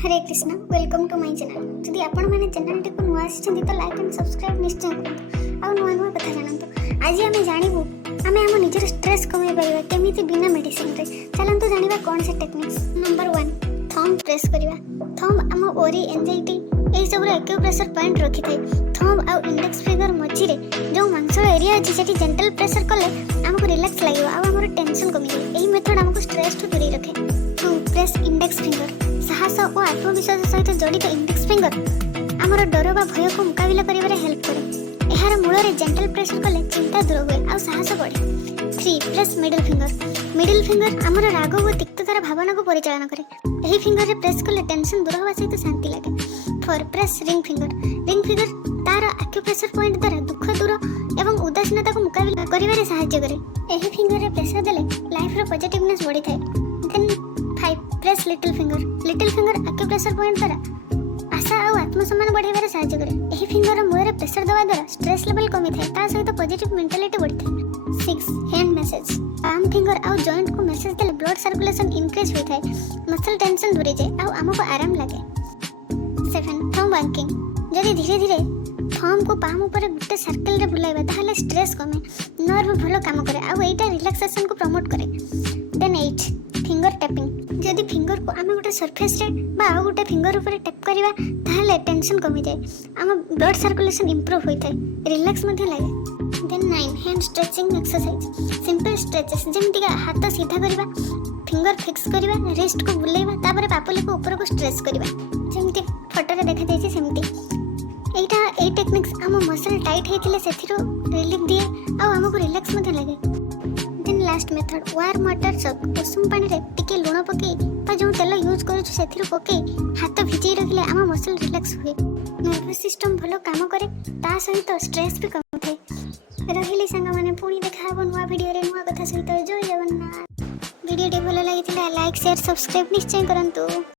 Hare Krishna welcome to my channel जदि आपण माने चैनल टी को नुआ आछिछन्ती तो लाइक एंड सब्सक्राइब निश्चय करंतु आ नुआ नुआ कथा जानंतु आज आमे जानिबु आमे हम निजर स्ट्रेस कमे परिबा केमिति बिना मेडिसिन रे चलंतु जानिबा कोन से टेक्निक्स नंबर 1 थंब प्रेस करिबा थंब हम ओरी एंजाइटी एई सब रे एक्यूप्रेशर पॉइंट रखि थाई थंब आ इंडेक्स फिंगर मझी रे जो मांसल एरिया अछि सेठी जेंटल प्रेशर कले हमको रिलैक्स लागियो आ हमर टेंशन कमी जाय एही मेथड हमको स्ट्रेस टू दूरी रखे टू प्रेस इंडेक्स फिंगर साहस और आत्मविश्वास सहित जड़ित इंडेक्स फिंगर आमर डर बा भय को मुकाबला करिबारे हेल्प करे एहार मूल रे जेंटल प्रेशर कले चिंता दूर हुए आ साहस बढ़े 3 प्रेस मिडिल फिंगर आमर राग और तिक्ततार भावना को परिचालन करे एही फिंगर रे प्रेस कले टेंशन दूर होवा सहित शांति लागे 4 प्रेस रिंग फिंगर तार एक्यूप्रेशर पॉइंट द्वारा दुख दूर एवं उदासीनता को मुकाबला करिबारे सहायता करे एही फिंगर रे प्रेशर देले लाइफ रो पॉजिटिवनेस बढ़ी थाए then 5 press little finger acupressure point द्वारा आशा और आत्मसम्मान बढ़ाइबारे सहायता करे एही फिंगर मूल रे प्रेशर देवा द्वारा स्ट्रेस लेवल कमी थाए ता सहित पॉजिटिव मेंटालिटी बढ़ी थाए 6 हैंड मैसेज पाम फिंगर और जॉइंट को मैसेज देले ब्लड सर्कुलेशन इंक्रीज होई थाए मसल टेंशन दूरी जाए और हमको आराम लागे 7 थंब वर्किंग जदि धीरे धीरे थंब को पाम ऊपर गुटे सर्कल रे बुलाइबा ताहले स्ट्रेस कमे नर्व भलो काम करे आ एटा रिलैक्सेशन को प्रमोट करे देन 8 फिंगर टैपिंग जदि फिंगर को आमे गुटे सरफेस रे बा आ गुटे फिंगर ऊपर टैप करिबा ताहले टेंशन कमी जाए आम ब्लड सर्कुलेशन इंप्रूव होई थाए रिलैक्स मध्ये लागे then 9 hand stretching exercise simple stretches जेमति का हाथ सीधा करिबा फिंगर फिक्स करिबा रिस्ट को बुलाइबा तापर पापुली को ऊपर को स्ट्रेच करिबा जेमति फोटो रे देखा जाय छै सेमति एटा ए टेक्निक्स आम मसल टाइट हेतिले सेथिरो रिलीफ दिए आ हमको रिलैक्स मध्ये लागे then last method warm water सक उषुम पानी रे टिके लूण पके बा जो तेल यूज करू सेथिरो पके हाथ भिजै रखले आम मसल रिलैक्स हुए नर्वस सिस्टम भलो काम करे ता सहित स्ट्रेस भी कम थाए रहिले संग माने पुणी देखा हबो नुवा वीडियो रे नुवा कथा सहित जय जगन्नाथ वीडियो टी भलो लागितिला लाइक शेयर सब्सक्राइब निश्चय करंतु।